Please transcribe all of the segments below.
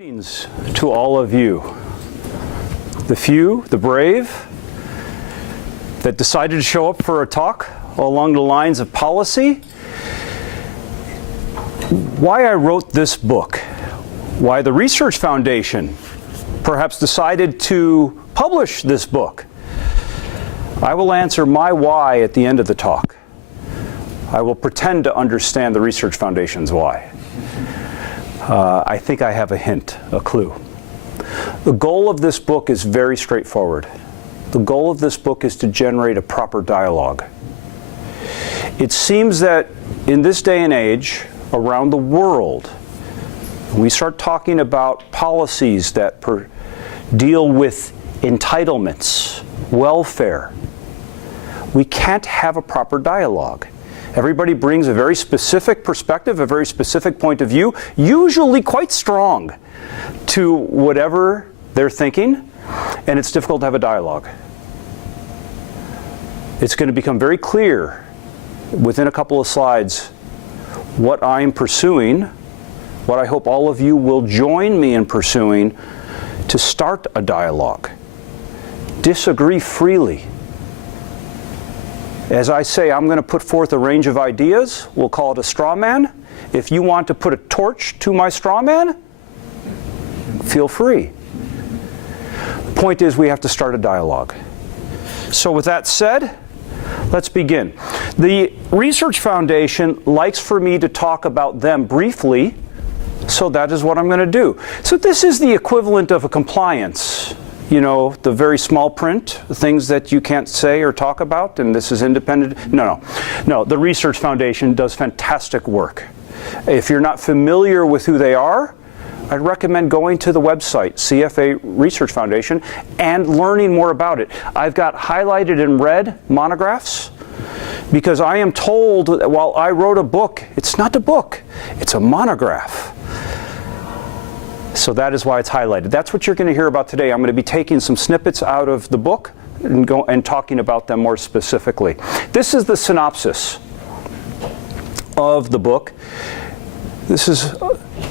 Greetings to all of you, the few, the brave, that decided to show up for a talk along the lines of policy. Why I wrote this book, why the Research Foundation perhaps decided to publish this book. I will answer my why at the end of the talk. I will pretend to understand the Research Foundation's why. I think I have a hint, a clue. The goal of this book is very straightforward. The goal of this book is to generate a proper dialogue. It seems that in this day and age, around the world, we start talking about policies that deal with entitlements, welfare. We can't have a proper dialogue. Everybody brings a very specific perspective, a very specific point of view, usually quite strong to whatever they're thinking, and it's difficult to have a dialogue. It's going to become very clear within a couple of slides what I'm pursuing, what I hope all of you will join me in pursuing to start a dialogue. Disagree freely. As I say, I'm going to put forth a range of ideas. We'll call it a straw man. If you want to put a torch to my straw man, feel free. The point is we have to start a dialogue. So with that said, let's begin. The Research Foundation likes for me to talk about them briefly, so that is what I'm going to do. So this is the equivalent of a compliance. You know, the very small print, things that you can't say or talk about, and this is independent. No, the Research Foundation does fantastic work. If you're not familiar with who they are, I'd recommend going to the website, CFA Research Foundation, and learning more about it. I've got highlighted in red monographs, because I am told that while I wrote a book, it's not a book, it's a monograph. So that is why it's highlighted. That's what you're going to hear about today. I'm going to be taking some snippets out of the book and talking about them more specifically. This is the synopsis of the book. This is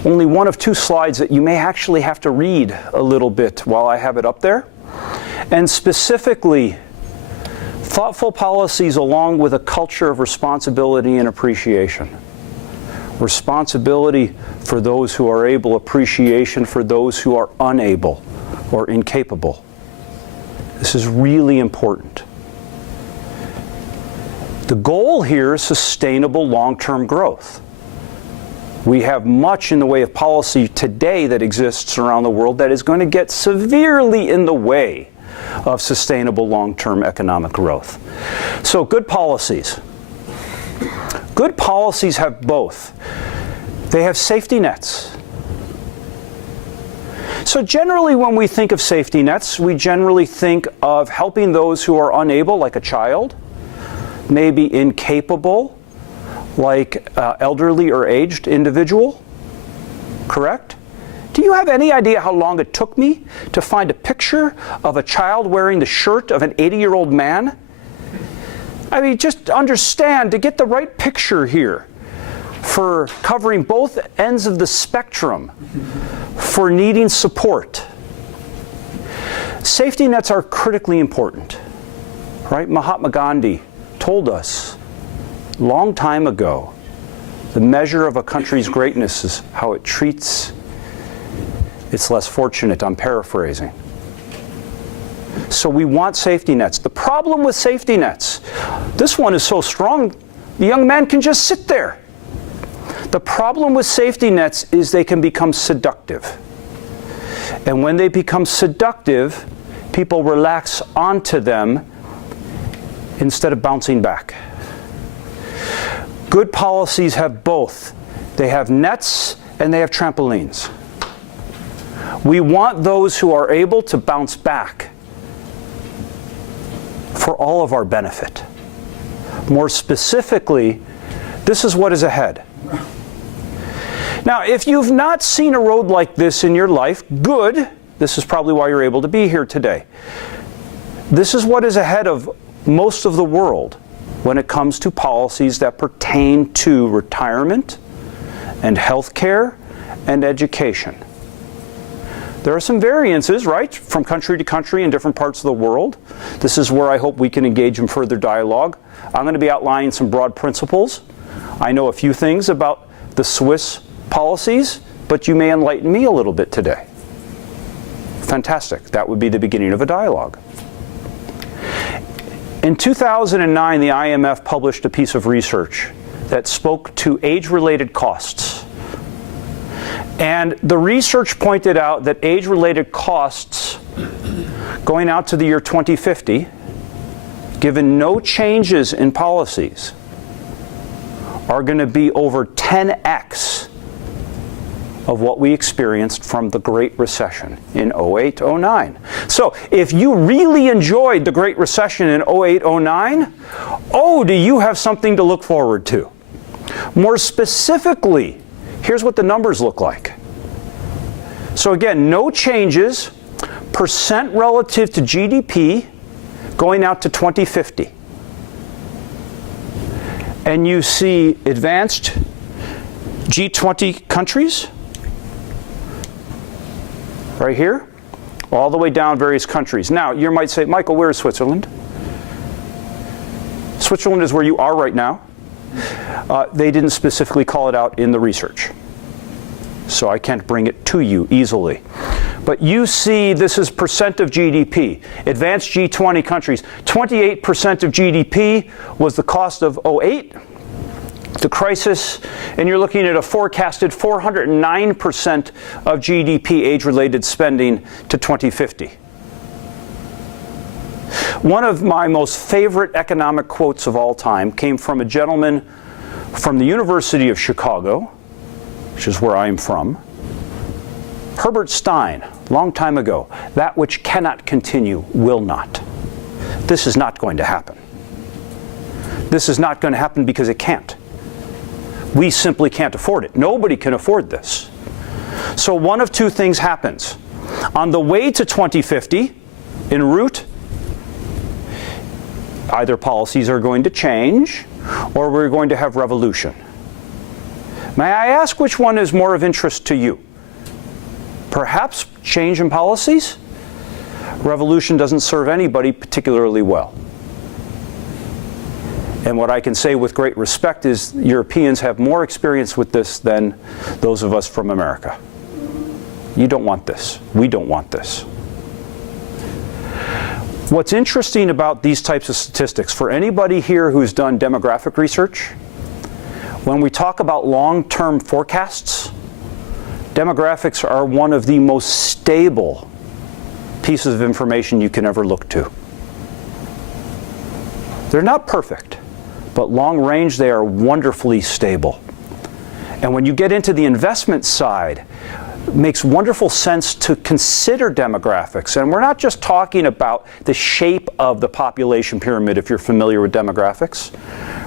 only one of two slides that you may actually have to read a little bit while I have it up there. And specifically, thoughtful policies along with a culture of responsibility and appreciation. Responsibility for those who are able, appreciation for those who are unable or incapable. This is really important. The goal here is sustainable long-term growth. We have much in the way of policy today that exists around the world that is going to get severely in the way of sustainable long-term economic growth. So good policies. Good policies have both. They have safety nets. So generally when we think of safety nets, we generally think of helping those who are unable, like a child, maybe incapable, like elderly or aged individual, correct? Do you have any idea how long it took me to find a picture of a child wearing the shirt of an 80-year-old man? I mean, just understand, to get the right picture here for covering both ends of the spectrum, for needing support. Safety nets are critically important, right? Mahatma Gandhi told us a long time ago, the measure of a country's greatness is how it treats its less fortunate. I'm paraphrasing. So we want safety nets. The problem with safety nets, this one is so strong, the young man can just sit there. The problem with safety nets is they can become seductive. And when they become seductive, people relax onto them instead of bouncing back. Good policies have both. They have nets and they have trampolines. We want those who are able to bounce back for all of our benefit. More specifically, this is what is ahead. Now, if you've not seen a road like this in your life, good. This is probably why you're able to be here today. This is what is ahead of most of the world when it comes to policies that pertain to retirement and health care and education. There are some variances, right, from country to country in different parts of the world. This is where I hope we can engage in further dialogue. I'm going to be outlining some broad principles. I know a few things about the Swiss policies, but you may enlighten me a little bit today. Fantastic. That would be the beginning of a dialogue. In 2009, the IMF published a piece of research that spoke to age-related costs. And the research pointed out that age-related costs going out to the year 2050, given no changes in policies, are going to be over 10x of what we experienced from the Great Recession in 08-09. So if you really enjoyed the Great Recession in 08-09, oh, do you have something to look forward to? More specifically, here's what the numbers look like. So again, no changes, percent relative to GDP going out to 2050. And you see advanced G20 countries right here, all the way down various countries. Now, you might say, Michael, where is Switzerland? Switzerland is where you are right now. They didn't specifically call it out in the research, so I can't bring it to you easily. But you see this is percent of GDP. Advanced G20 countries, 28% of GDP was the cost of 08, the crisis, and you're looking at a forecasted 409% of GDP age-related spending to 2050. One of my most favorite economic quotes of all time came from a gentleman from the University of Chicago, which is where I'm from. Herbert Stein, long time ago, that which cannot continue will not. This is not going to happen. This is not going to happen because it can't. We simply can't afford it. Nobody can afford this. So one of two things happens. On the way to 2050, en route, either policies are going to change or we're going to have revolution. May I ask which one is more of interest to you? Perhaps change in policies? Revolution doesn't serve anybody particularly well. And what I can say with great respect is Europeans have more experience with this than those of us from America. You don't want this. We don't want this. What's interesting about these types of statistics, for anybody here who's done demographic research, when we talk about long-term forecasts, demographics are one of the most stable pieces of information you can ever look to. They're not perfect, but long range they are wonderfully stable. And when you get into the investment side, it makes wonderful sense to consider demographics. And we're not just talking about the shape of the population pyramid, if you're familiar with demographics,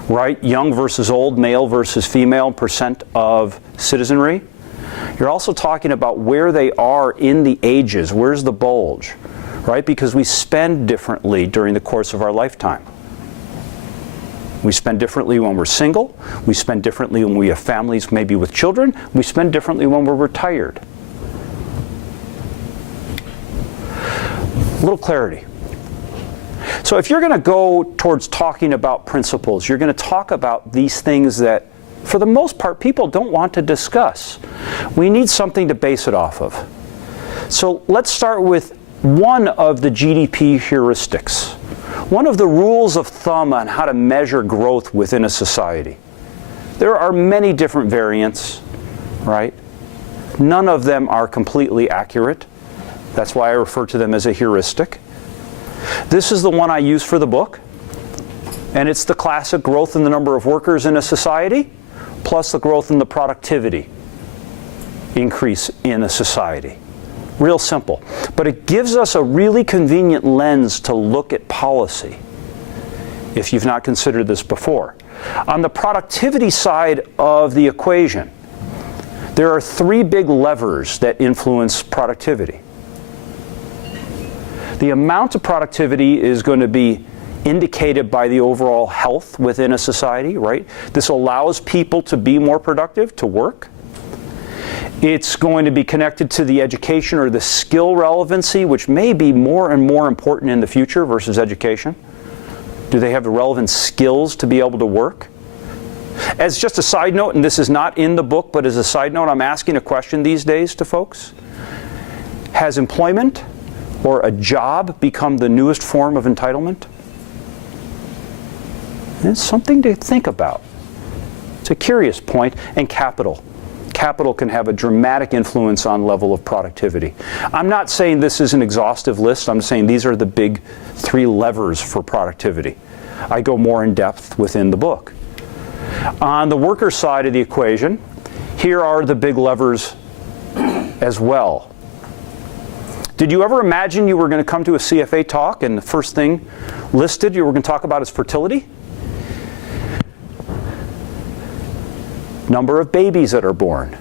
right? Young versus old, male versus female, percent of citizenry. You're also talking about where they are in the ages. Where's the bulge, right? Because we spend differently during the course of our lifetime. We spend differently when we're single. We spend differently when we have families, maybe with children. We spend differently when we're retired. A little clarity. So if you're going to go towards talking about principles, you're going to talk about these things that, for the most part, people don't want to discuss. We need something to base it off of. So let's start with one of the GDP heuristics. One of the rules of thumb on how to measure growth within a society. There are many different variants, right? None of them are completely accurate. That's why I refer to them as a heuristic. This is the one I use for the book, and it's the classic growth in the number of workers in a society plus the growth in the productivity increase in a society. Real simple. But it gives us a really convenient lens to look at policy, if you've not considered this before. On the productivity side of the equation, there are three big levers that influence productivity. The amount of productivity is going to be indicated by the overall health within a society, right? This allows people to be more productive, to work. It's going to be connected to the education or the skill relevancy, which may be more and more important in the future versus education. Do they have the relevant skills to be able to work? As just a side note, and this is not in the book, but as a side note, I'm asking a question these days to folks. Has employment or a job become the newest form of entitlement? And it's something to think about. It's a curious point. And capital. Capital can have a dramatic influence on level of productivity. I'm not saying this is an exhaustive list. I'm saying these are the big 3 levers for productivity. I go more in depth within the book. On the worker side of the equation, here are the big levers as well. Did you ever imagine you were going to come to a CFA talk and the first thing listed you were going to talk about is fertility? Number of babies that are born.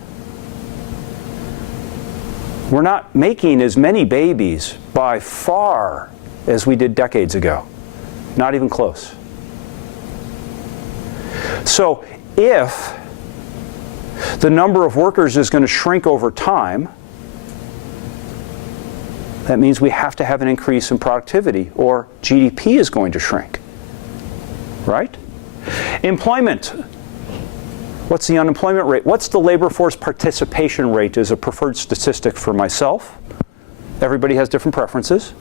We're not making as many babies by far as we did decades ago. Not even close. So if the number of workers is going to shrink over time, that means we have to have an increase in productivity or GDP is going to shrink. Right? Employment. What's the unemployment rate? What's the labor force participation rate as a preferred statistic for myself? Everybody has different preferences.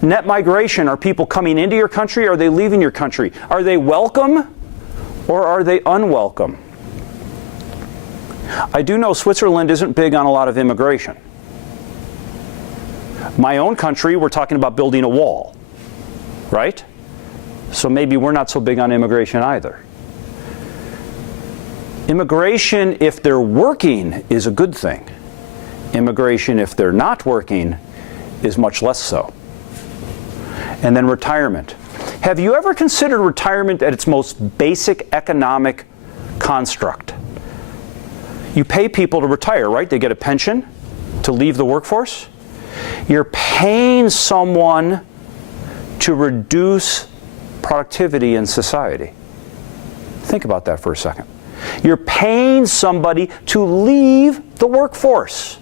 Net migration. Are people coming into your country? Or are they leaving your country? Are they welcome or are they unwelcome? I do know Switzerland isn't big on a lot of immigration. My own country, we're talking about building a wall, right? So maybe we're not so big on immigration either. Immigration, if they're working, is a good thing. Immigration, if they're not working, is much less so. And then retirement. Have you ever considered retirement at its most basic economic construct? You pay people to retire, right? They get a pension to leave the workforce. You're paying someone to reduce productivity in society. Think about that for a second. You're paying somebody to leave the workforce.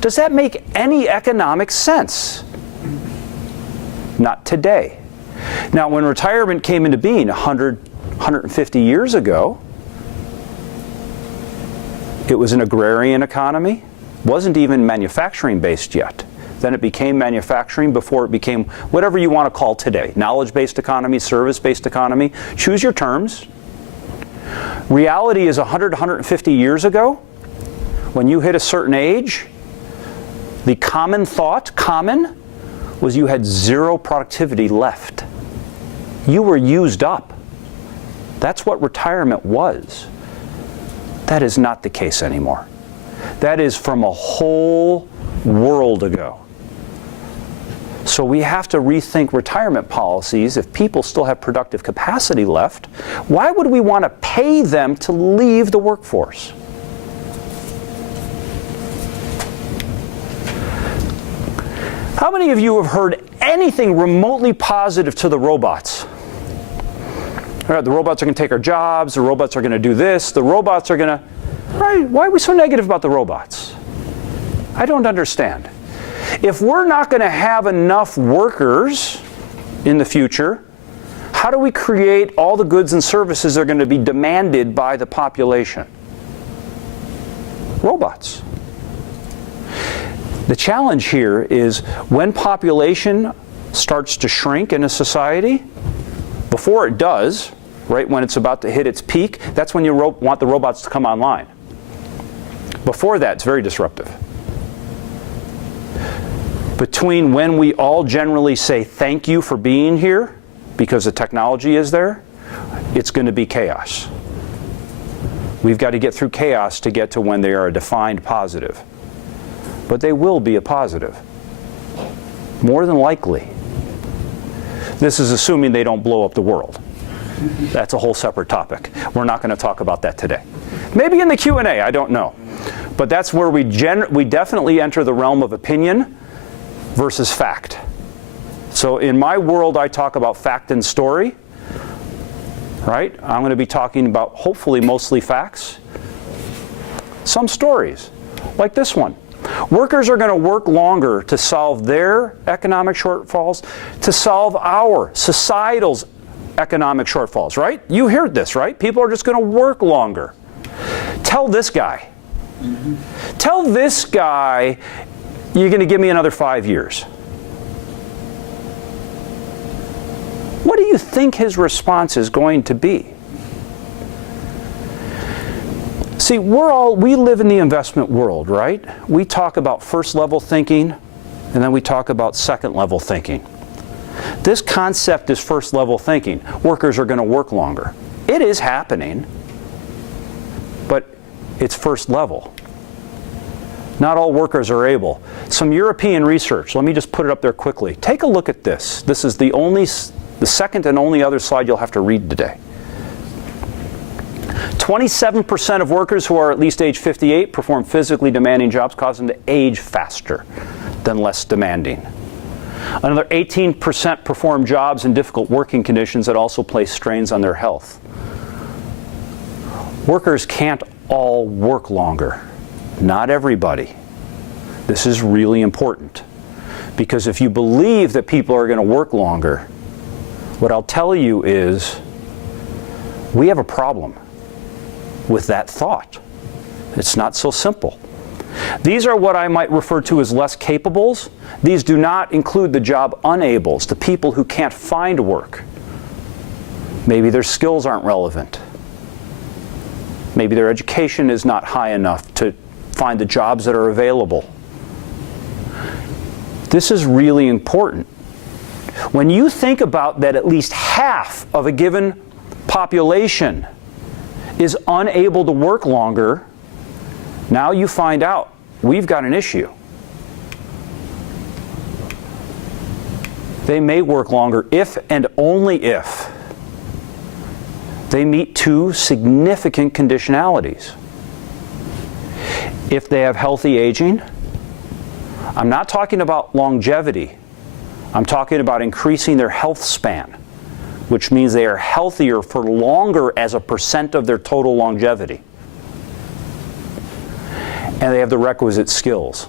Does that make any economic sense? Not today. Now, when retirement came into being 100, 150 years ago, it was an agrarian economy. Wasn't even manufacturing based yet. Then it became manufacturing before it became whatever you want to call today. Knowledge-based economy, service-based economy. Choose your terms. Reality is 100, 150 years ago, when you hit a certain age, the common thought, was you had 0 productivity left. You were used up. That's what retirement was. That is not the case anymore. That is from a whole world ago. So we have to rethink retirement policies. If people still have productive capacity left, why would we want to pay them to leave the workforce? How many of you have heard anything remotely positive to the robots? All right, the robots are going to take our jobs, the robots are going to do this, the robots are going to... Right, why are we so negative about the robots? I don't understand. If we're not going to have enough workers in the future, how do we create all the goods and services that are going to be demanded by the population? Robots. The challenge here is when population starts to shrink in a society, before it does, right when it's about to hit its peak, that's when you want the robots to come online. Before that, it's very disruptive. Between when we all generally say thank you for being here, because the technology is there, it's going to be chaos. We've got to get through chaos to get to when they are a defined positive. But they will be a positive. More than likely. This is assuming they don't blow up the world. That's a whole separate topic. We're not going to talk about that today. Maybe in the Q&A, I don't know. But that's where we definitely enter the realm of opinion versus fact. So in my world, I talk about fact and story. Right? I'm going to be talking about, hopefully, mostly facts. Some stories. like this one. Workers are going to work longer to solve their economic shortfalls, to solve our societal's economic shortfalls, right? You heard this, right? People are just going to work longer. Tell this guy. Tell this guy you're going to give me another 5 years. What do you think his response is going to be? See, we live in the investment world, right? We talk about first level thinking, and then we talk about second level thinking. This concept is first level thinking. Workers are going to work longer. It is happening, but it's first level. Not all workers are able. Some European research, let me just put it up there quickly. Take a look at this. This is the second and only other slide you'll have to read today. 27% of workers who are at least age 58 perform physically demanding jobs, causing them to age faster than less demanding. Another 18% perform jobs in difficult working conditions that also place strains on their health. Workers can't all work longer. Not everybody. This is really important, because if you believe that people are going to work longer, what I'll tell you is we have a problem with that thought. It's not so simple. These are what I might refer to as less capables. These do not include the job unables, the people who can't find work. Maybe their skills aren't relevant. Maybe their education is not high enough to find the jobs that are available. This is really important. When you think about that at least half of a given population is unable to work longer, now you find out we've got an issue. They may work longer if and only if they meet two significant conditionalities. If they have healthy aging, I'm not talking about longevity. I'm talking about increasing their health span, which means they are healthier for longer as a percent of their total longevity. And they have the requisite skills.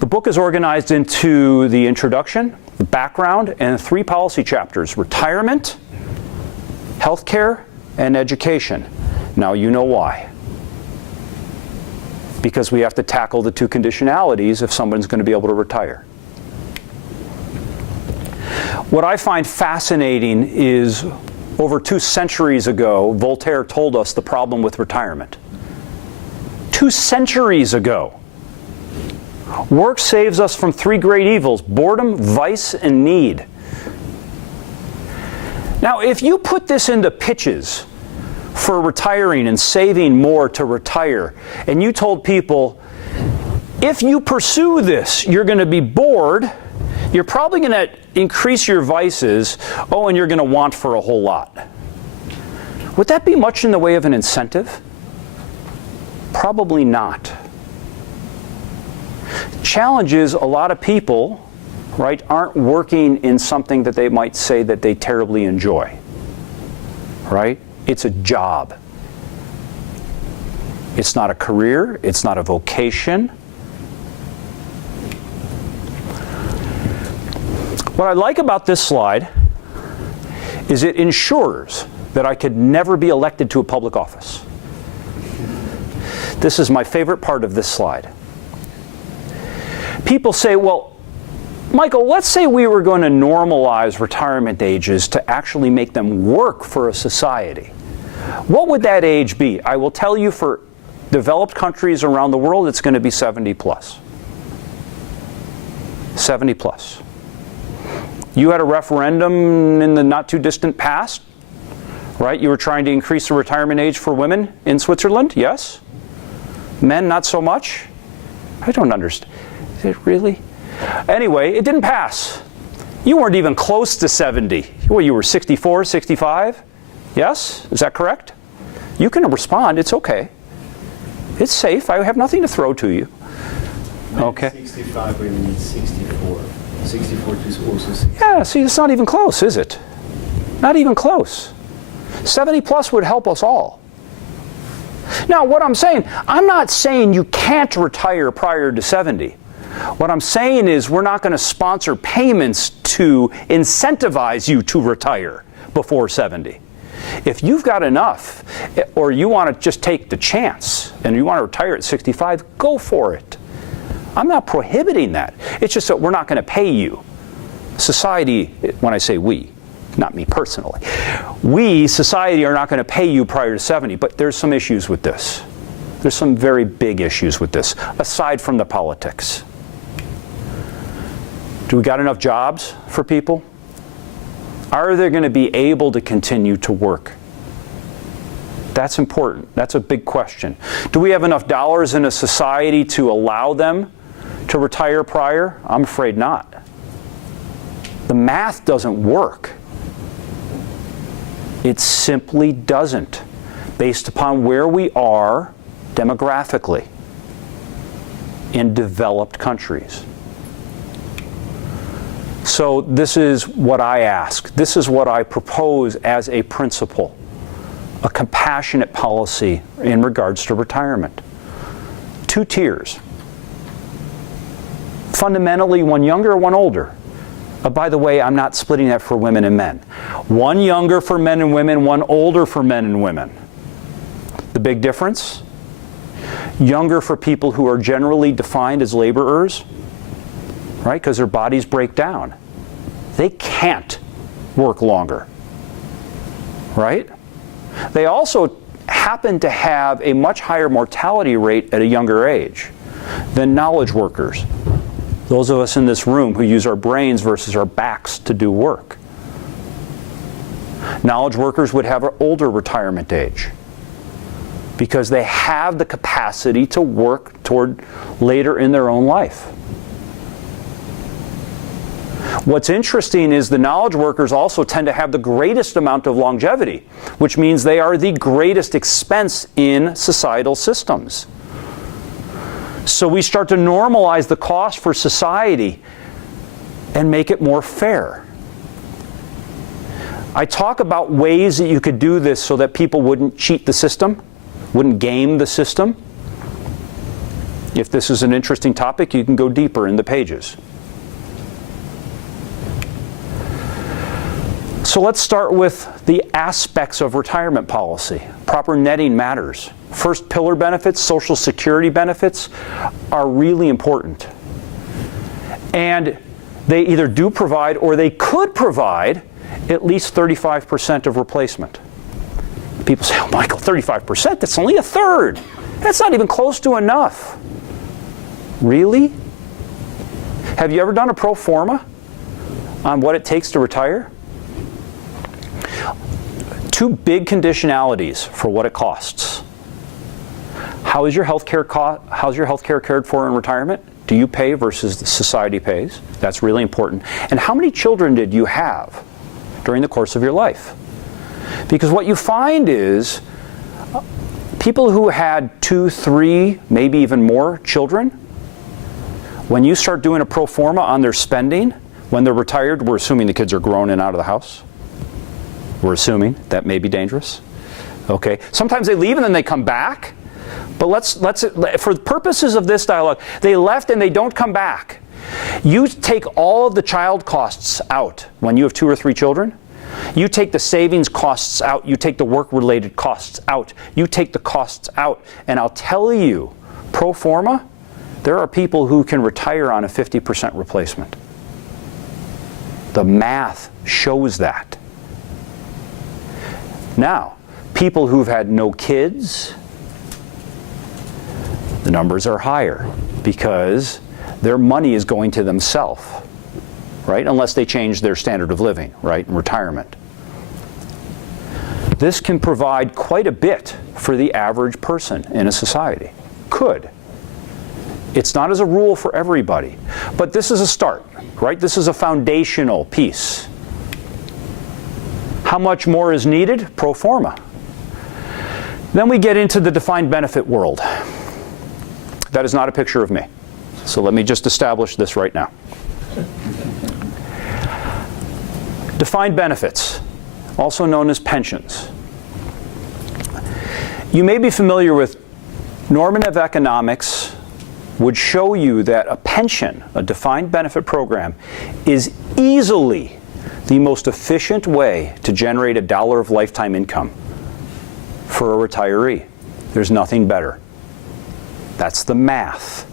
The book is organized into the introduction, the background, and 3 policy chapters: retirement, healthcare, and education. Now you know why. Because we have to tackle the 2 conditionalities if someone's going to be able to retire. What I find fascinating is, over 2 centuries ago, Voltaire told us the problem with retirement. 2 centuries ago. Work saves us from 3 great evils: boredom, vice, and need. Now, if you put this into pitches for retiring and saving more to retire, and you told people, if you pursue this, you're going to be bored, you're probably going to increase your vices, and you're going to want for a whole lot. Would that be much in the way of an incentive? Probably not. Challenge is, a lot of people, right, aren't working in something that they might say that they terribly enjoy, right? It's a job. It's not a career. It's not a vocation. What I like about this slide is it ensures that I could never be elected to a public office. This is my favorite part of this slide. People say, well, Michael, let's say we were going to normalize retirement ages to actually make them work for a society. What would that age be? I will tell you, for developed countries around the world, it's going to be 70 plus. 70 plus. You had a referendum in the not too distant past, right? You were trying to increase the retirement age for women in Switzerland, yes? Men, not so much? I don't understand. Is it really? Anyway, it didn't pass. You weren't even close to 70. Well, you were 64, 65? Yes? Is that correct? You can respond. It's okay. It's safe. I have nothing to throw to you. Okay. 65, we need 64. 64 is also 60. Yeah, see, it's not even close, is it? Not even close. 70 plus would help us all. Now, what I'm not saying you can't retire prior to 70. What I'm saying is we're not going to sponsor payments to incentivize you to retire before 70. If you've got enough, or you want to just take the chance and you want to retire at 65, go for it. I'm not prohibiting that. It's just that we're not going to pay you. Society, when I say we, not me personally, we, society, are not going to pay you prior to 70, but there's some issues with this. There's some very big issues with this, aside from the politics. Do we got enough jobs for people? Are they going to be able to continue to work? That's important. That's a big question. Do we have enough dollars in a society to allow them to retire prior? I'm afraid not. The math doesn't work. It simply doesn't, based upon where we are demographically in developed countries. So this is what I ask. This is what I propose as a principle, a compassionate policy in regards to retirement. 2 tiers. Fundamentally, one younger, one older. By the way, I'm not splitting that for women and men. One younger for men and women, one older for men and women. The big difference? Younger for people who are generally defined as laborers, right? Because their bodies break down. They can't work longer, right? They also happen to have a much higher mortality rate at a younger age than knowledge workers. Those of us in this room who use our brains versus our backs to do work. Knowledge workers would have an older retirement age because they have the capacity to work toward later in their own life. What's interesting is the knowledge workers also tend to have the greatest amount of longevity, which means they are the greatest expense in societal systems. So we start to normalize the cost for society and make it more fair. I talk about ways that you could do this so that people wouldn't cheat the system, wouldn't game the system. If this is an interesting topic, you can go deeper in the pages. So let's start with the aspects of retirement policy. Proper netting matters. First pillar benefits, Social Security benefits, are really important. And they either do provide or they could provide at least 35% of replacement. People say, oh, Michael, 35%? That's only a third. That's not even close to enough. Really? Have you ever done a pro forma on what it takes to retire? 2 big conditionalities for what it costs. How is your how's your healthcare cared for in retirement? Do you pay versus the society pays? That's really important. And how many children did you have during the course of your life? Because what you find is people who had 2, 3, maybe even more children, when you start doing a pro forma on their spending, when they're retired, we're assuming the kids are grown and out of the house. We're assuming that may be dangerous. Okay. Sometimes they leave and then they come back. But let's for the purposes of this dialogue, they left and they don't come back. You take all of the child costs out when you have 2 or 3 children. You take the savings costs out. You take the work-related costs out. You take the costs out. And I'll tell you, pro forma, there are people who can retire on a 50% replacement. The math shows that. Now, people who've had no kids, the numbers are higher because their money is going to themselves, right? Unless they change their standard of living, right, in retirement. This can provide quite a bit for the average person in a society. Could. It's not as a rule for everybody, but this is a start, right? This is a foundational piece. How much more is needed? Pro forma. Then we get into the defined benefit world. That is not a picture of me. So let me just establish this right now. Defined benefits, also known as pensions. You may be familiar with normative economics would show you that a pension, a defined benefit program, is easily the most efficient way to generate $1 of lifetime income for a retiree. There's nothing better. That's the math.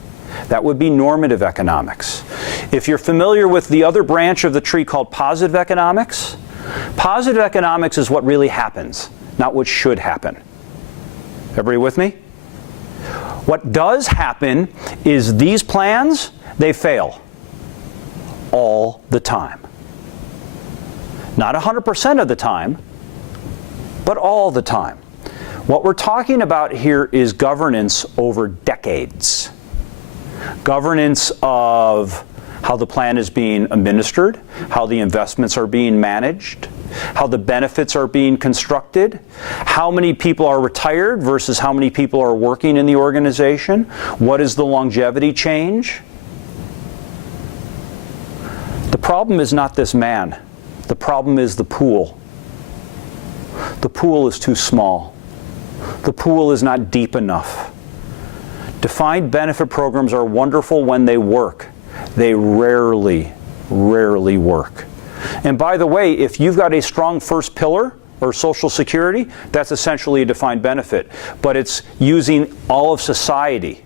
That would be normative economics. If you're familiar with the other branch of the tree called positive economics is what really happens, not what should happen. Everybody with me? What does happen is these plans, they fail all the time. Not 100% of the time, but all the time. What we're talking about here is governance over decades. Governance of how the plan is being administered, how the investments are being managed, how the benefits are being constructed, how many people are retired versus how many people are working in the organization, what is the longevity change. The problem is not this man. The problem is the pool. The pool is too small. The pool is not deep enough. Defined benefit programs are wonderful when they work. They rarely work. And by the way, if you've got a strong first pillar or Social Security, that's essentially a defined benefit. But it's using all of society.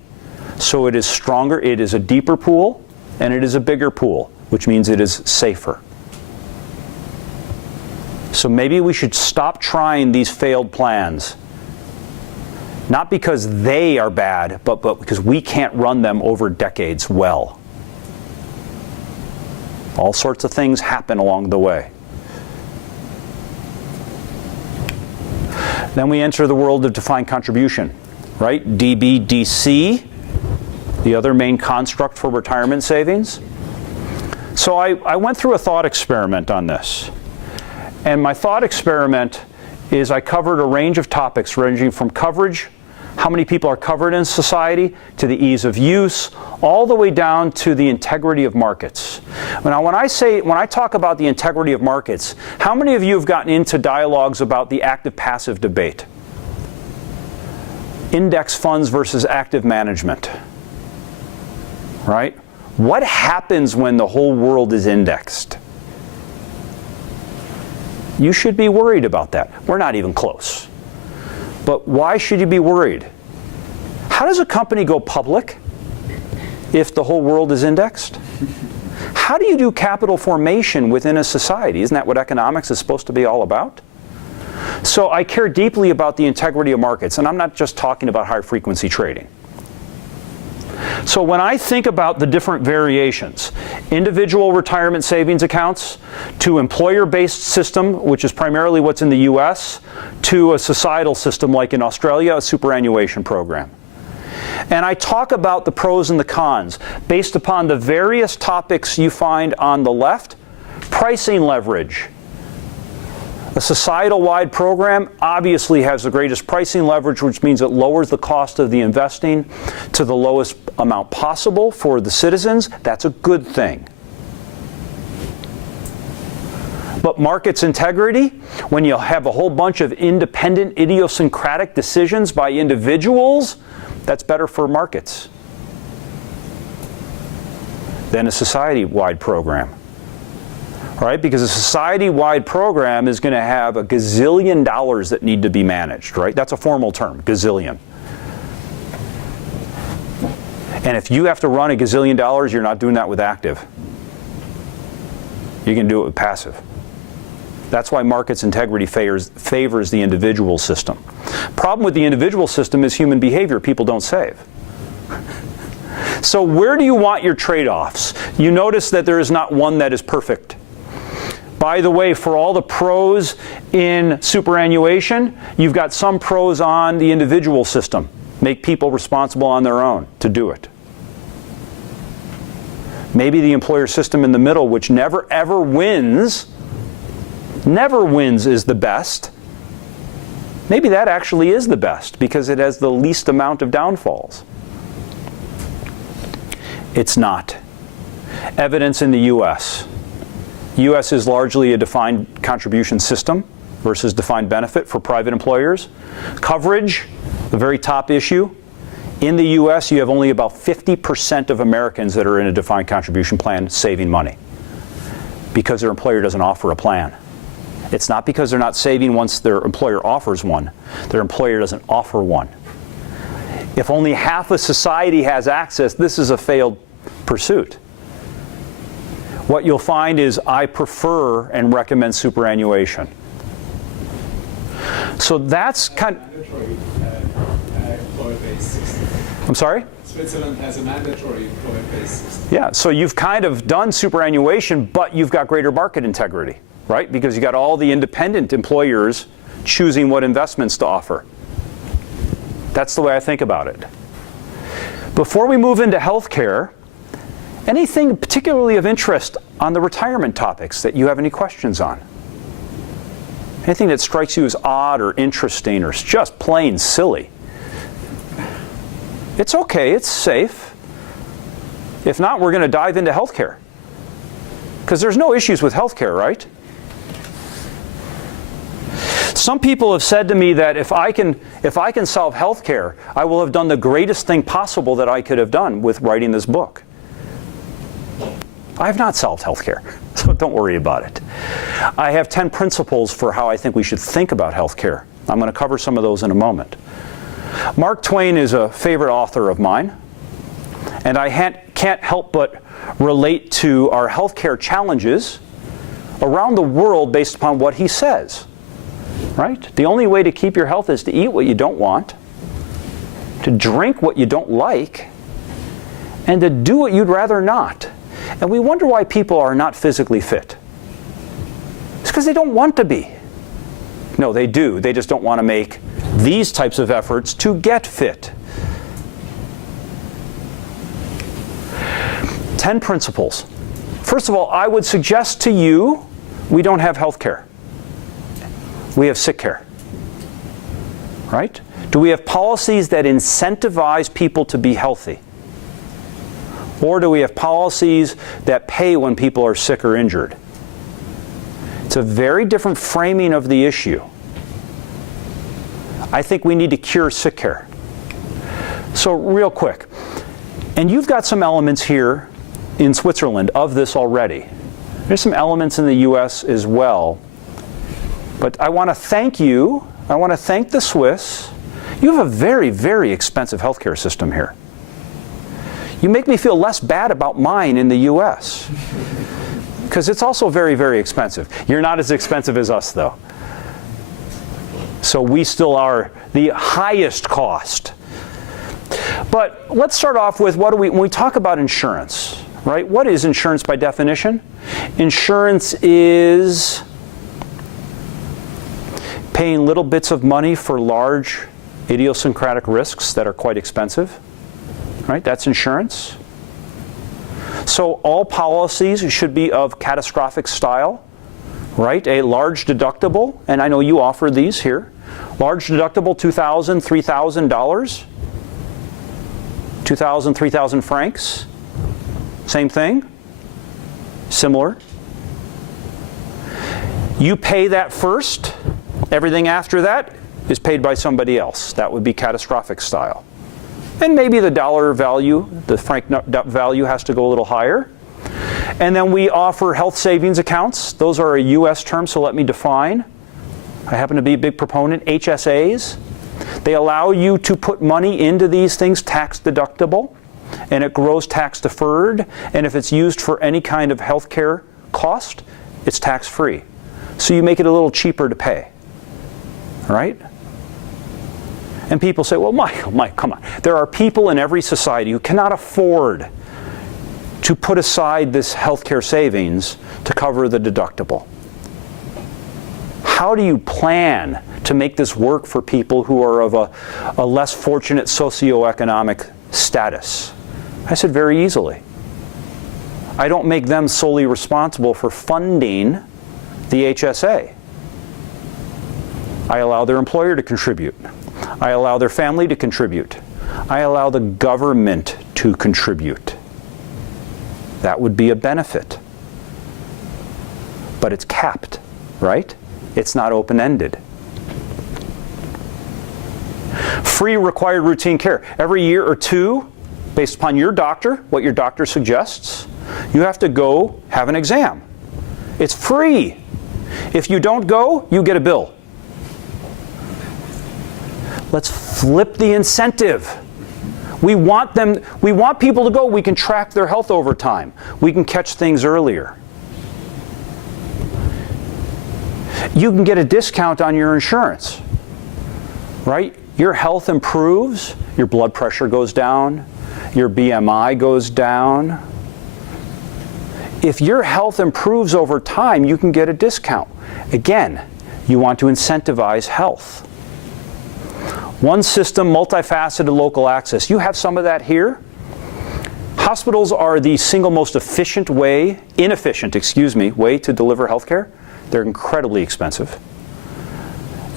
So it is stronger, it is a deeper pool, and it is a bigger pool, which means it is safer. So maybe we should stop trying these failed plans. Not because they are bad, but because we can't run them over decades well. All sorts of things happen along the way. Then we enter the world of defined contribution, right? DB/DC, the other main construct for retirement savings. So I went through a thought experiment on this. And my thought experiment is I covered a range of topics ranging from coverage, how many people are covered in society, to the ease of use, all the way down to the integrity of markets. Now, when I talk about the integrity of markets, how many of you have gotten into dialogues about the active-passive debate? Index funds versus active management, right? What happens when the whole world is indexed? You should be worried about that. We're not even close. But why should you be worried? How does a company go public if the whole world is indexed? How do you do capital formation within a society? Isn't that what economics is supposed to be all about? So I care deeply about the integrity of markets, and I'm not just talking about high-frequency trading. So when I think about the different variations, individual retirement savings accounts, to employer-based system, which is primarily what's in the US, to a societal system like in Australia, a superannuation program. And I talk about the pros and the cons based upon the various topics you find on the left. Pricing leverage. A societal-wide program obviously has the greatest pricing leverage, which means it lowers the cost of the investing to the lowest amount possible for the citizens. That's a good thing. But markets integrity, when you have a whole bunch of independent, idiosyncratic decisions by individuals, that's better for markets than a society-wide program. All right, because a society-wide program is going to have a gazillion dollars that need to be managed, right? That's a formal term, gazillion. And if you have to run a gazillion dollars, you're not doing that with active. You can do it with passive. That's why markets integrity favors the individual system. Problem with the individual system is human behavior. People don't save. So where do you want your trade-offs? You notice that there is not one that is perfect. By the way, for all the pros in superannuation, you've got some pros on the individual system. Make people responsible on their own to do it. Maybe the employer system in the middle, which never ever wins is the best. Maybe that actually is the best because it has the least amount of downfalls. It's not. Evidence in the US. US is largely a defined contribution system, versus defined benefit for private employers. Coverage, the very top issue. In the US, you have only about 50% of Americans that are in a defined contribution plan saving money because their employer doesn't offer a plan. It's not because they're not saving once their employer offers one. Their employer doesn't offer one. If only half of society has access, this is a failed pursuit. What you'll find is I prefer and recommend superannuation. So that's kind of... employer-based system. I'm sorry? Switzerland has a mandatory employer-based system. Yeah, so you've kind of done superannuation, but you've got greater market integrity, right? Because you got all the independent employers choosing what investments to offer. That's the way I think about it. Before we move into healthcare, anything particularly of interest on the retirement topics that you have any questions on? Anything that strikes you as odd or interesting or just plain silly? It's okay, it's safe. If not, we're going to dive into healthcare. Because there's no issues with healthcare, right? Some people have said to me that if I can solve healthcare, I will have done the greatest thing possible that I could have done with writing this book. I have not solved healthcare, so don't worry about it. I have 10 principles for how I think we should think about healthcare. I'm going to cover some of those in a moment. Mark Twain is a favorite author of mine, and I can't help but relate to our healthcare challenges around the world based upon what he says. Right? The only way to keep your health is to eat what you don't want, to drink what you don't like, and to do what you'd rather not. And we wonder why people are not physically fit. It's because they don't want to be. No, they do. They just don't want to make these types of efforts to get fit. 10 principles. First of all, I would suggest to you, we don't have health care. We have sick care, right? Do we have policies that incentivize people to be healthy? Or do we have policies that pay when people are sick or injured? It's a very different framing of the issue. I think we need to cure sick care. So real quick, and you've got some elements here in Switzerland of this already. There's some elements in the US as well. But I want to thank you. I want to thank the Swiss. You have a very, very expensive healthcare system here. You make me feel less bad about mine in the US. Because it's also very, very expensive. You're not as expensive as us, though. So we still are the highest cost. But let's start off with when we talk about insurance, right? What is insurance by definition? Insurance is paying little bits of money for large idiosyncratic risks that are quite expensive, right? That's insurance. So all policies should be of catastrophic style, right? A large deductible, and I know you offer these here. Large deductible, $2,000, $3,000, $2,000, 3,000 francs. Same thing, similar. You pay that first. Everything after that is paid by somebody else. That would be catastrophic style. And maybe the dollar value, the franc value has to go a little higher. And then we offer health savings accounts. Those are a US term, so let me define. I happen to be a big proponent. HSAs. They allow you to put money into these things tax deductible, and it grows tax deferred. And if it's used for any kind of health care cost, it's tax free. So you make it a little cheaper to pay. Right? And people say, well, Mike, come on. There are people in every society who cannot afford to put aside this healthcare savings to cover the deductible. How do you plan to make this work for people who are of a less fortunate socioeconomic status? I said, very easily. I don't make them solely responsible for funding the HSA. I allow their employer to contribute. I allow their family to contribute. I allow the government to contribute. That would be a benefit. But it's capped, right? It's not open-ended. Free required routine care. Every year or two, based upon your doctor, what your doctor suggests, you have to go have an exam. It's free. If you don't go, you get a bill. Let's flip the incentive. We want people to go. We can track their health over time. We can catch things earlier. You can get a discount on your insurance, right? Your health improves, your blood pressure goes down, your BMI goes down. If your health improves over time, you can get a discount. Again, you want to incentivize health. One system, multifaceted local access. You have some of that here. Hospitals are the single most inefficient way to deliver health care. They're incredibly expensive.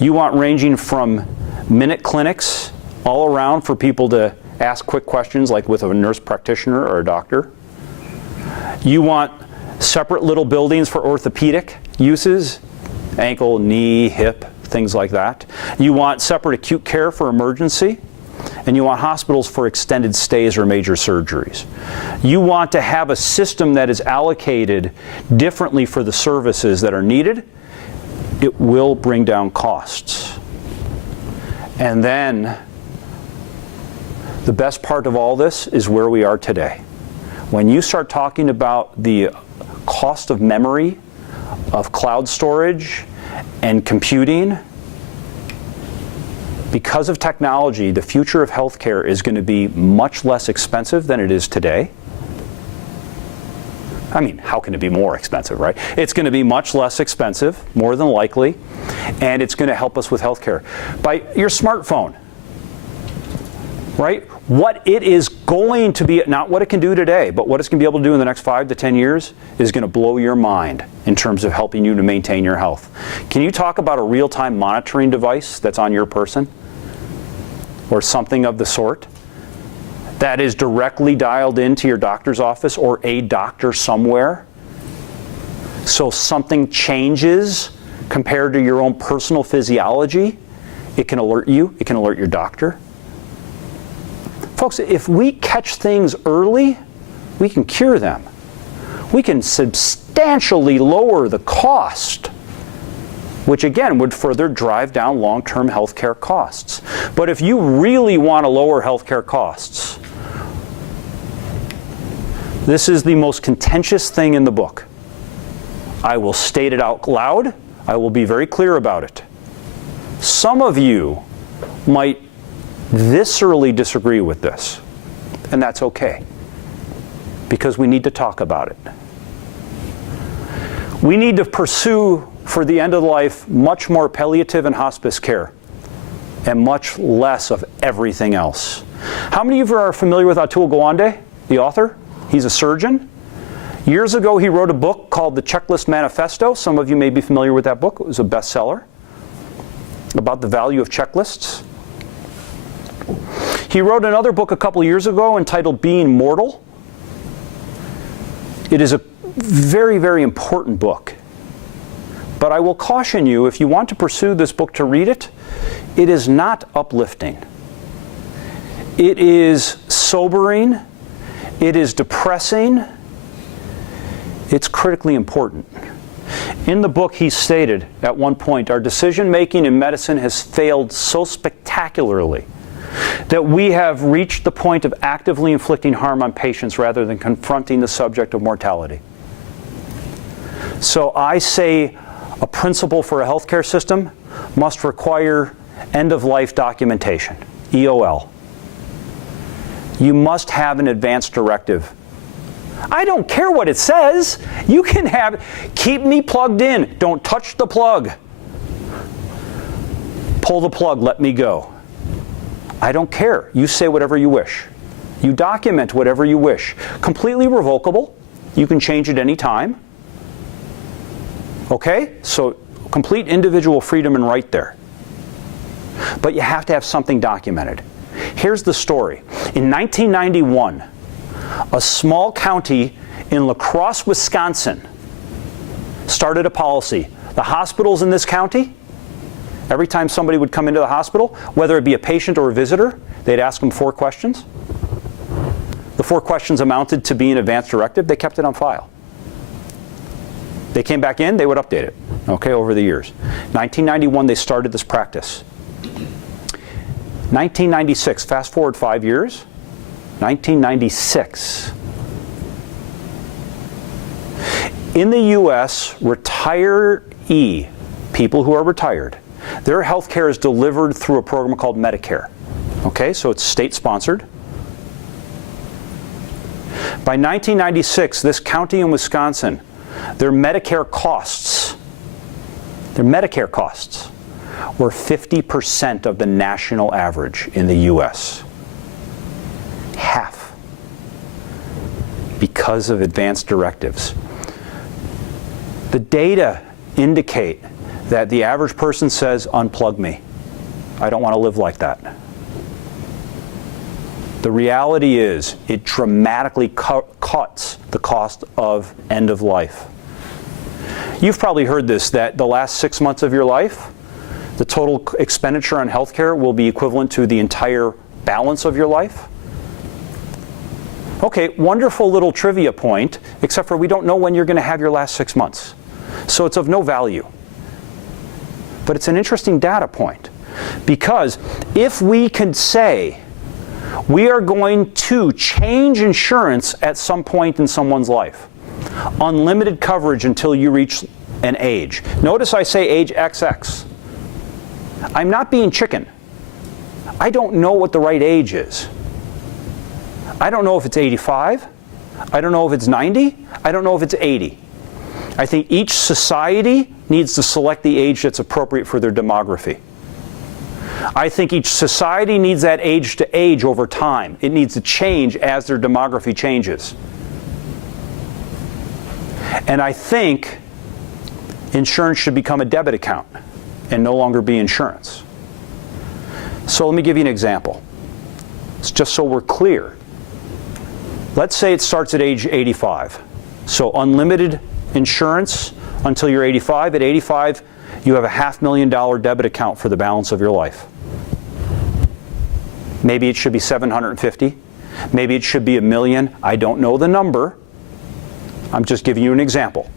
You want ranging from minute clinics all around for people to ask quick questions like with a nurse practitioner or a doctor. You want separate little buildings for orthopedic uses, ankle, knee, hip, things like that. You want separate acute care for emergency, and you want hospitals for extended stays or major surgeries. You want to have a system that is allocated differently for the services that are needed. It will bring down costs. And then the best part of all this is where we are today. When you start talking about the cost of memory, of cloud storage, and computing, because of technology, the future of healthcare is going to be much less expensive than it is today. I mean, how can it be more expensive, right? It's going to be much less expensive, more than likely, and it's going to help us with healthcare. By your smartphone, right? What it is going to be, not what it can do today, but what it's going to be able to do in the next 5 to 10 years is going to blow your mind in terms of helping you to maintain your health. Can you talk about a real-time monitoring device that's on your person? Or something of the sort? That is directly dialed into your doctor's office or a doctor somewhere? So something changes compared to your own personal physiology, it can alert you, it can alert your doctor. Folks, if we catch things early, we can cure them. We can substantially lower the cost, which again would further drive down long-term healthcare costs. But if you really want to lower healthcare costs, this is the most contentious thing in the book. I will state it out loud. I will be very clear about it. Some of you might viscerally disagree with this, and that's okay, because we need to talk about it. We need to pursue, for the end of life, much more palliative and hospice care, and much less of everything else. How many of you are familiar with Atul Gawande, the author? He's a surgeon. Years ago, he wrote a book called The Checklist Manifesto. Some of you may be familiar with that book. It was a bestseller about the value of checklists. He wrote another book a couple years ago entitled Being Mortal. It is a very, very important book. But I will caution you, if you want to pursue this book to read it, it is not uplifting. It is sobering. It is depressing. It's critically important. In the book, he stated at one point, our decision-making in medicine has failed so spectacularly that we have reached the point of actively inflicting harm on patients rather than confronting the subject of mortality. So I say a principle for a healthcare system must require end-of-life documentation, EOL. You must have an advance directive. I don't care what it says. You can have, keep me plugged in. Don't touch the plug. Pull the plug, let me go. I don't care. You say whatever you wish. You document whatever you wish. Completely revocable. You can change at any time. Okay? So complete individual freedom and right there. But you have to have something documented. Here's the story. In 1991, a small county in La Crosse, Wisconsin, started a policy. The hospitals in this county, every time somebody would come into the hospital, whether it be a patient or a visitor, they'd ask them 4 questions. The 4 questions amounted to be an advance directive. They kept it on file. They came back in, they would update it, okay, over the years. 1991, they started this practice. 1996, fast forward 5 years, 1996. In the US, retiree, people who are retired, their health care is delivered through a program called Medicare. Okay, so it's state-sponsored. By 1996, this county in Wisconsin, their Medicare costs were 50% of the national average in the US. Half. Because of advanced directives. The data indicate that the average person says, unplug me. I don't want to live like that. The reality is, it dramatically cuts the cost of end of life. You've probably heard this, that the last 6 months of your life, the total expenditure on healthcare will be equivalent to the entire balance of your life. Okay, wonderful little trivia point, except for we don't know when you're going to have your last 6 months. So it's of no value. But it's an interesting data point. Because if we could say, we are going to change insurance at some point in someone's life, unlimited coverage until you reach an age. Notice I say age XX. I'm not being chicken. I don't know what the right age is. I don't know if it's 85. I don't know if it's 90. I don't know if it's 80. I think each society needs to select the age that's appropriate for their demography. I think each society needs that age to age over time. It needs to change as their demography changes. And I think insurance should become a debit account and no longer be insurance. So let me give you an example. It's just so we're clear. Let's say it starts at age 85. So unlimited insurance until you're 85. At 85, you have a $500,000 debit account for the balance of your life. Maybe it should be 750. Maybe it should be $1 million. I don't know the number. I'm just giving you an example.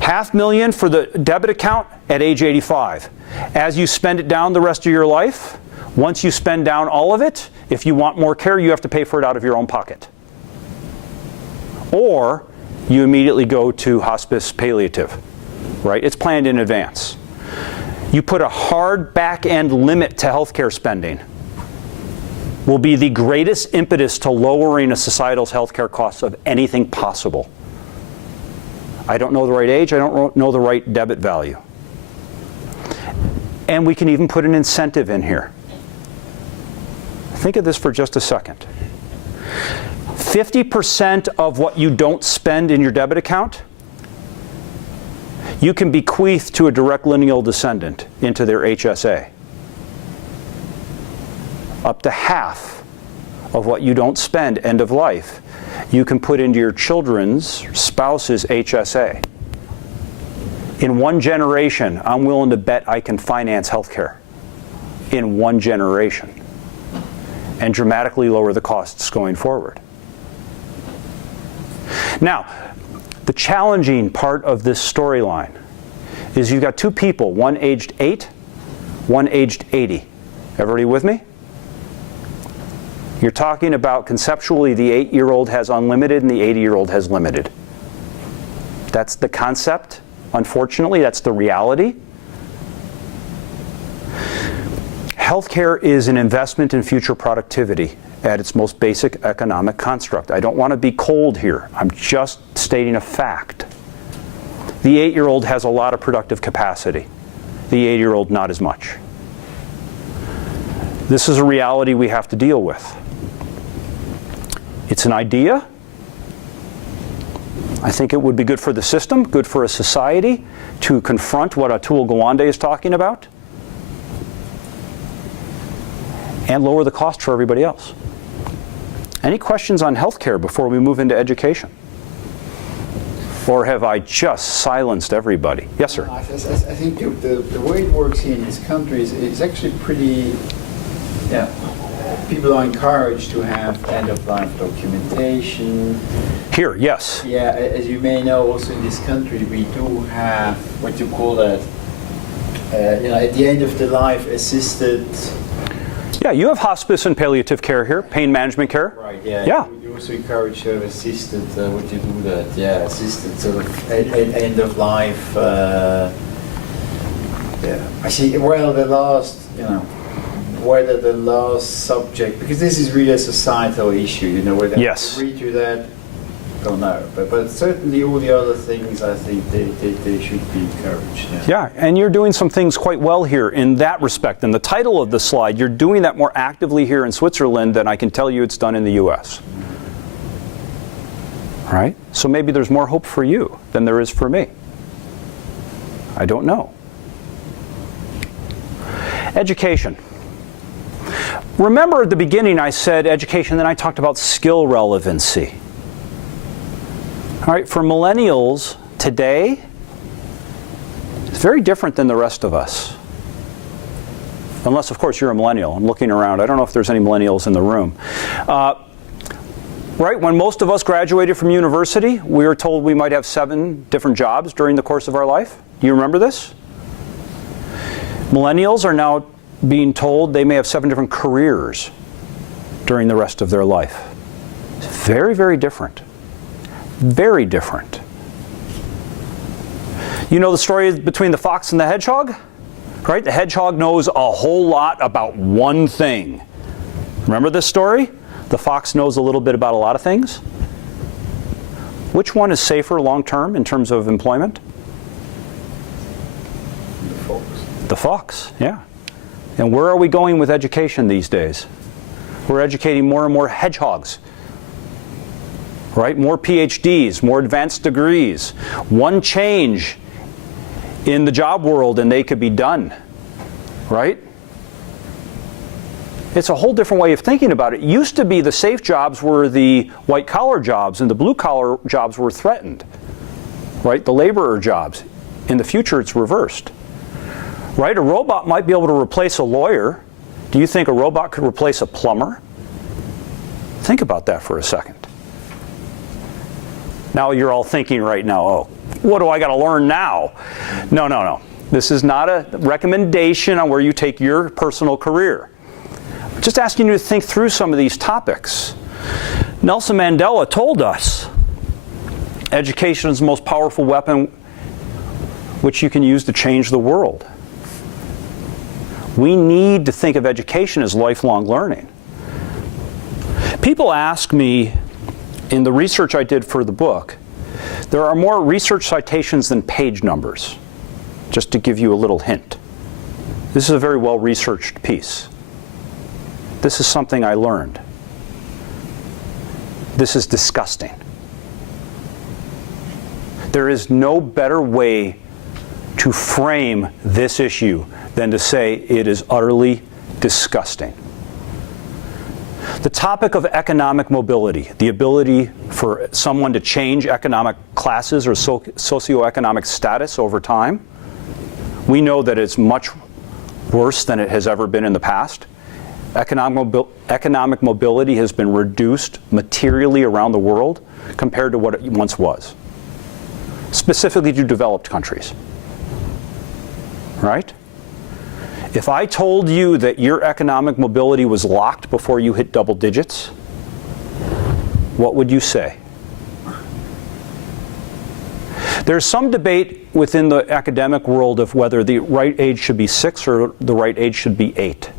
$500,000 for the debit account at age 85. As you spend it down the rest of your life, once you spend down all of it, if you want more care, you have to pay for it out of your own pocket. Or you immediately go to hospice palliative, right? It's planned in advance. You put a hard back-end limit to healthcare spending. Will be the greatest impetus to lowering a societal's healthcare costs of anything possible. I don't know the right age, I don't know the right debit value. And we can even put an incentive in here. Think of this for just a second. 50% of what you don't spend in your debit account, you can bequeath to a direct lineal descendant into their HSA. Up to half of what you don't spend end of life, you can put into your children's spouse's HSA. In one generation, I'm willing to bet I can finance healthcare. In one generation. And dramatically lower the costs going forward. Now, the challenging part of this storyline is you've got two people, one aged 8, one aged 80. Everybody with me? You're talking about conceptually the 8-year-old has unlimited and the 80-year-old has limited. That's the concept. Unfortunately, that's the reality. Healthcare is an investment in future productivity at its most basic economic construct. I don't want to be cold here. I'm just stating a fact. The 8-year-old has a lot of productive capacity. The 80-year-old not as much. This is a reality we have to deal with. It's an idea. I think it would be good for the system, good for a society to confront what Atul Gawande is talking about and lower the cost for everybody else. Any questions on healthcare before we move into education? Or have I just silenced everybody? Yes, sir. I think the way it works here in this country is actually pretty, yeah, people are encouraged to have end-of-life documentation. Here, yes. Yeah, as you may know, also in this country we do have what you call that, at the end of the life assisted. Yeah, you have hospice and palliative care here, pain management care. Right, yeah. Yeah. You also encourage assisted, what you do that, yeah, assisted sort of end of life. Yeah, I see. Well, the last, whether the last subject, because this is really a societal issue, whether yes. we agree to that, don't know. But certainly all the other things, I think they should be encouraged. Yeah, and you're doing some things quite well here in that respect. In the title of the slide, you're doing that more actively here in Switzerland than I can tell you it's done in the US. Right? So maybe there's more hope for you than there is for me. I don't know. Education. Remember at the beginning I said education, then I talked about skill relevancy. All right, for millennials today, it's very different than the rest of us. Unless, of course, you're a millennial. I'm looking around. I don't know if there's any millennials in the room. Right, when most of us graduated from university, we were told we might have 7 different jobs during the course of our life. Do you remember this? Millennials are now being told they may have 7 different careers during the rest of their life. It's very, very different. Very different. You know the story between the fox and the hedgehog? Right? The hedgehog knows a whole lot about one thing. Remember this story? The fox knows a little bit about a lot of things. Which one is safer long term in terms of employment? The fox. The fox, yeah. And where are we going with education these days? We're educating more and more hedgehogs. Right? More PhDs, more advanced degrees. One change in the job world and they could be done. Right? It's a whole different way of thinking about it. It used to be the safe jobs were the white-collar jobs and the blue-collar jobs were threatened. Right? The laborer jobs. In the future, it's reversed. Right? A robot might be able to replace a lawyer. Do you think a robot could replace a plumber? Think about that for a second. Now you're all thinking right now, oh, what do I got to learn now? No, no, no. This is not a recommendation on where you take your personal career. I'm just asking you to think through some of these topics. Nelson Mandela told us education is the most powerful weapon which you can use to change the world. We need to think of education as lifelong learning. People ask me, in the research I did for the book, there are more research citations than page numbers, just to give you a little hint. This is a very well-researched piece. This is something I learned. This is disgusting. There is no better way to frame this issue than to say it is utterly disgusting. The topic of economic mobility, the ability for someone to change economic classes or socioeconomic status over time, we know that it's much worse than it has ever been in the past. Economic mobility has been reduced materially around the world compared to what it once was, specifically to developed countries. Right? If I told you that your economic mobility was locked before you hit double digits, what would you say? There's some debate within the academic world of whether the right age should be 6 or the right age should be 8.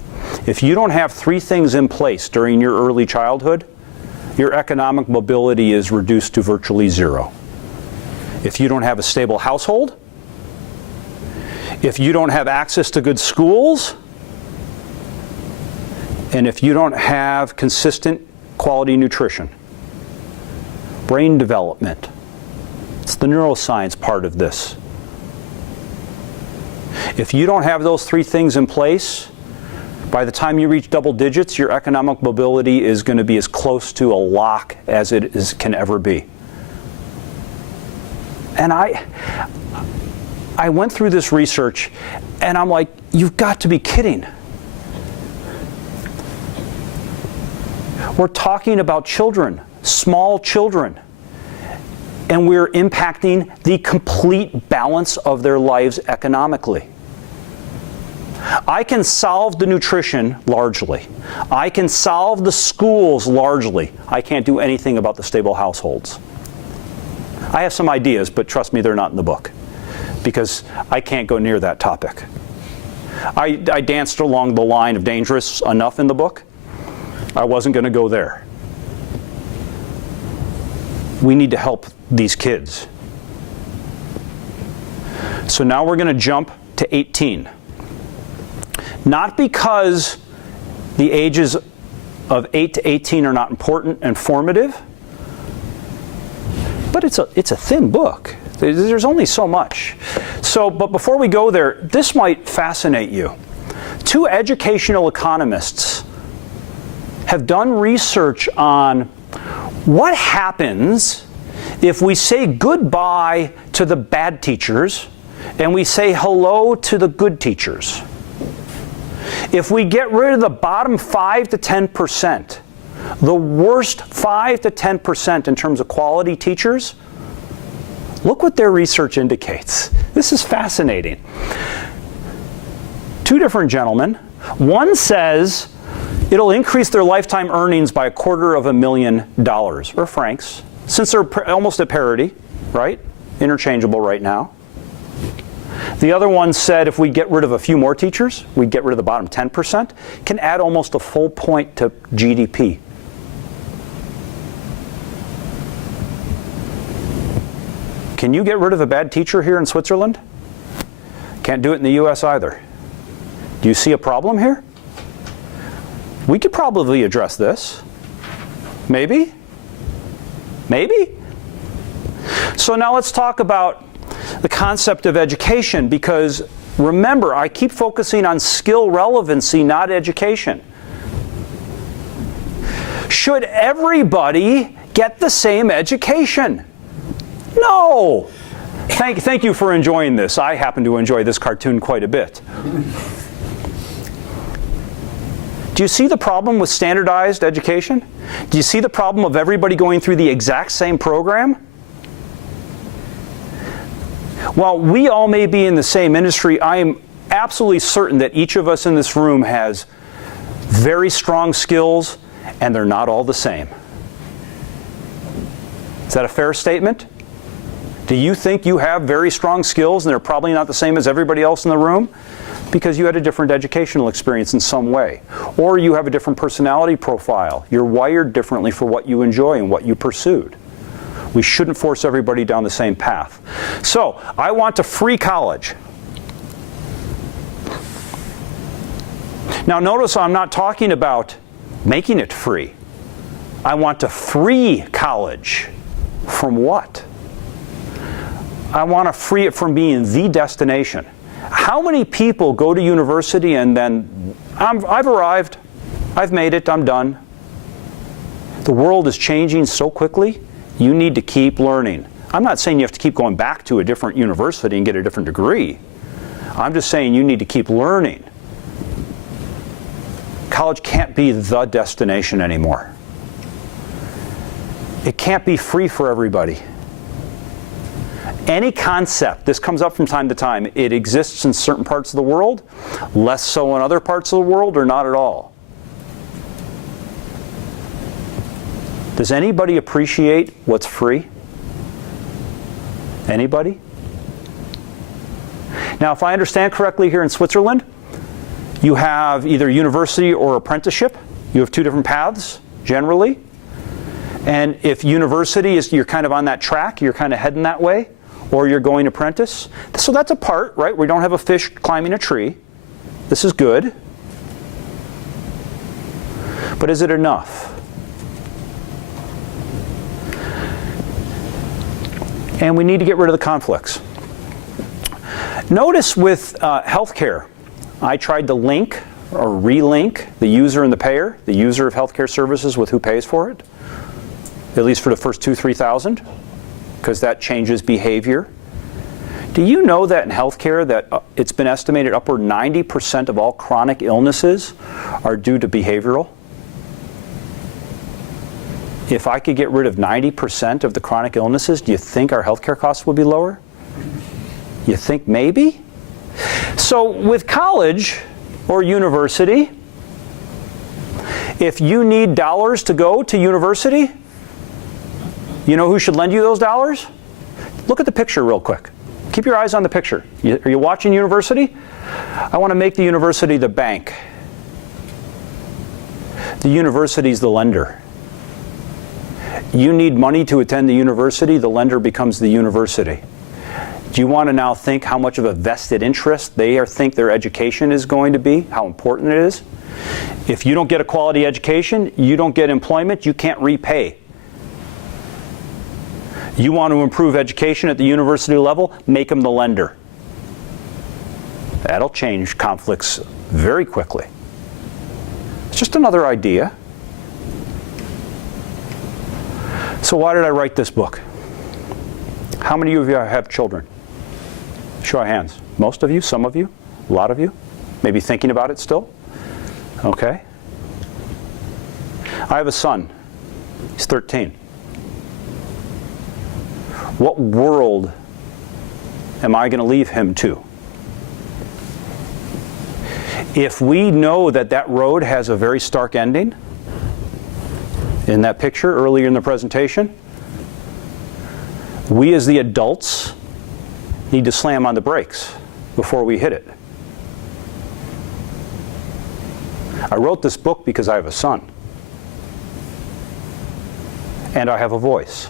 If you don't have 3 things in place during your early childhood, your economic mobility is reduced to virtually 0. If you don't have a stable household, if you don't have access to good schools, and if you don't have consistent quality nutrition, brain development, it's the neuroscience part of this. If you don't have those 3 things in place, by the time you reach double digits, your economic mobility is going to be as close to a lock as it can ever be. And I went through this research, and I'm like, you've got to be kidding. We're talking about children, small children, and we're impacting the complete balance of their lives economically. I can solve the nutrition largely. I can solve the schools largely. I can't do anything about the stable households. I have some ideas, but trust me, they're not in the book, because I can't go near that topic. I danced along the line of dangerous enough in the book. I wasn't going to go there. We need to help these kids. So now we're going to jump to 18. Not because the ages of 8 to 18 are not important and formative, but it's a thin book. There's only so much. But before we go there, this might fascinate you. 2 educational economists have done research on what happens if we say goodbye to the bad teachers and we say hello to the good teachers. If we get rid of the bottom 5 to 10%, the worst 5 to 10% in terms of quality teachers, look what their research indicates. This is fascinating. 2 different gentlemen. One says it'll increase their lifetime earnings by $250,000 or francs, since they're almost at parity, right? Interchangeable right now. The other one said if we get rid of a few more teachers, we get rid of the bottom 10%, can add almost a full point to GDP. Can you get rid of a bad teacher here in Switzerland? Can't do it in the US either. Do you see a problem here? We could probably address this. Maybe? Maybe? So now let's talk about the concept of education, because remember, I keep focusing on skill relevancy, not education. Should everybody get the same education? No! Thank you for enjoying this. I happen to enjoy this cartoon quite a bit. Do you see the problem with standardized education? Do you see the problem of everybody going through the exact same program? While we all may be in the same industry, I am absolutely certain that each of us in this room has very strong skills, and they're not all the same. Is that a fair statement? Do you think you have very strong skills and they're probably not the same as everybody else in the room? Because you had a different educational experience in some way. Or you have a different personality profile. You're wired differently for what you enjoy and what you pursued. We shouldn't force everybody down the same path. So, I want to free college. Now notice I'm not talking about making it free. I want to free college. From what? I want to free it from being the destination. How many people go to university and then, I've arrived, I've made it, I'm done. The world is changing so quickly, you need to keep learning. I'm not saying you have to keep going back to a different university and get a different degree. I'm just saying you need to keep learning. College can't be the destination anymore. It can't be free for everybody. Any concept, this comes up from time to time, it exists in certain parts of the world, less so in other parts of the world, or not at all. Does anybody appreciate what's free? Anybody? Now, if I understand correctly, here in Switzerland, you have either university or apprenticeship. You have 2 different paths, generally. And if university is, you're kind of on that track, you're kind of heading that way, or you're going apprentice. So that's a part, right? We don't have a fish climbing a tree. This is good. But is it enough? And we need to get rid of the conflicts. Notice with healthcare, I tried to link or relink the user and the payer, the user of healthcare services with who pays for it, at least for the first 2,000 to 3,000. because that changes behavior. Do you know that in healthcare that it's been estimated upward 90% of all chronic illnesses are due to behavioral? If I could get rid of 90% of the chronic illnesses, do you think our healthcare costs would be lower? You think maybe? So with college or university, if you need dollars to go to university, you know who should lend you those dollars? Look at the picture real quick. Keep your eyes on the picture. Are you watching university? I want to make the university the bank. The university is the lender. You need money to attend the university, the lender becomes the university. Do you want to now think how much of a vested interest they think their education is going to be, how important it is? If you don't get a quality education, you don't get employment, you can't repay. You want to improve education at the university level, make them the lender. That'll change conflicts very quickly. It's just another idea. So why did I write this book? How many of you have children? Show of hands. Most of you? Some of you? A lot of you? Maybe thinking about it still? Okay. I have a son. He's 13. What world am I going to leave him to? If we know that that road has a very stark ending, in that picture earlier in the presentation, we as the adults need to slam on the brakes before we hit it. I wrote this book because I have a son. And I have a voice.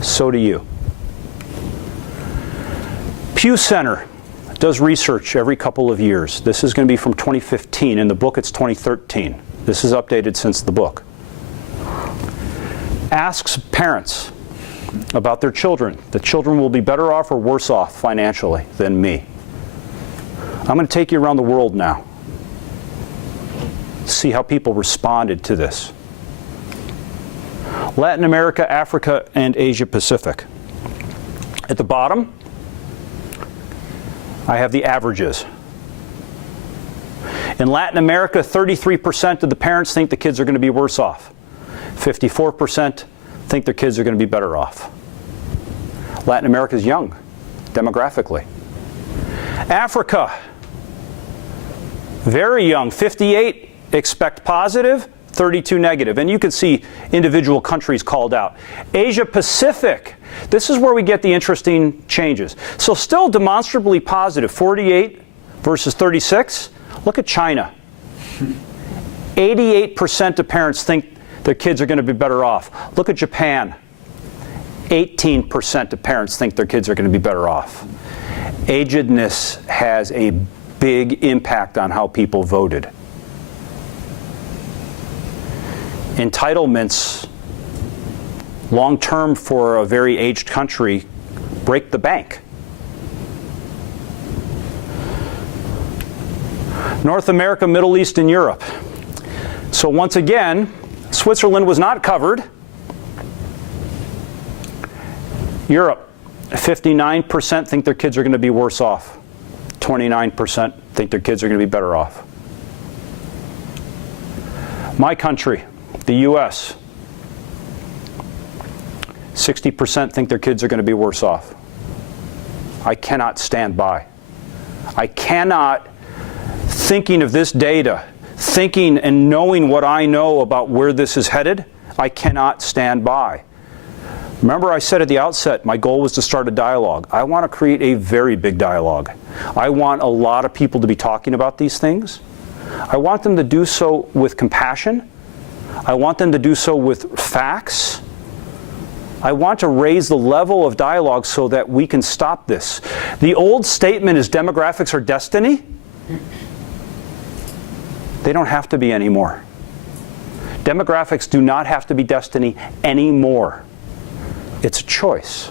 So do you. Pew Center does research every couple of years. This is going to be from 2015. In the book, it's 2013. This is updated since the book. Asks parents about their children. The children will be better off or worse off financially than me. I'm going to take you around the world now. See how people responded to this. Latin America, Africa, and Asia Pacific. At the bottom, I have the averages. In Latin America, 33% of the parents think the kids are going to be worse off. 54% think their kids are going to be better off. Latin America is young, demographically. Africa, very young, 58 expect positive, 32 negative. And you can see individual countries called out. Asia Pacific, this is where we get the interesting changes. So still demonstrably positive, 48 versus 36. Look at China. 88% of parents think their kids are going to be better off. Look at Japan. 18% of parents think their kids are going to be better off. Agedness has a big impact on how people voted. Entitlements, long-term for a very aged country, break the bank. North America, Middle East, and Europe. So once again, Switzerland was not covered. Europe, 59% think their kids are going to be worse off. 29% think their kids are going to be better off. My country, the US, 60% think their kids are going to be worse off. I cannot stand by. I cannot, thinking of this data, thinking and knowing what I know about where this is headed, I cannot stand by. Remember I said at the outset, my goal was to start a dialogue. I want to create a very big dialogue. I want a lot of people to be talking about these things. I want them to do so with compassion. I want them to do so with facts. I want to raise the level of dialogue so that we can stop this. The old statement is demographics are destiny. They don't have to be anymore. Demographics do not have to be destiny anymore. It's a choice.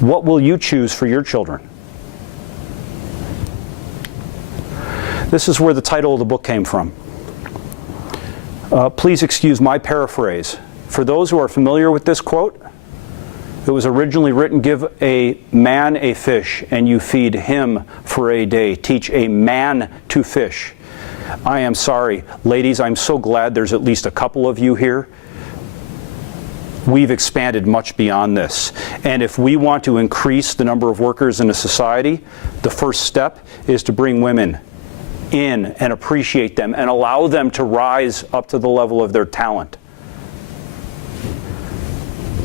What will you choose for your children? This is where the title of the book came from. Please excuse my paraphrase. For those who are familiar with this quote, it was originally written, give a man a fish and you feed him for a day. Teach a man to fish. I am sorry. Ladies, I'm so glad there's at least a couple of you here. We've expanded much beyond this. And if we want to increase the number of workers in a society, the first step is to bring women in and appreciate them and allow them to rise up to the level of their talent.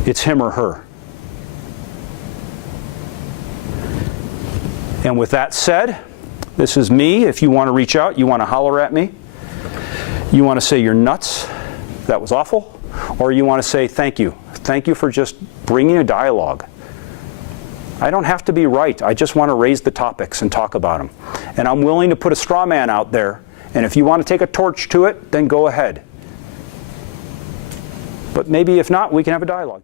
It's him or her. And with that said, this is me. If you want to reach out, you want to holler at me, you want to say you're nuts, that was awful, or you want to say thank you. Thank you for just bringing a dialogue. I don't have to be right. I just want to raise the topics and talk about them. And I'm willing to put a straw man out there, and if you want to take a torch to it, then go ahead. But maybe if not, we can have a dialogue.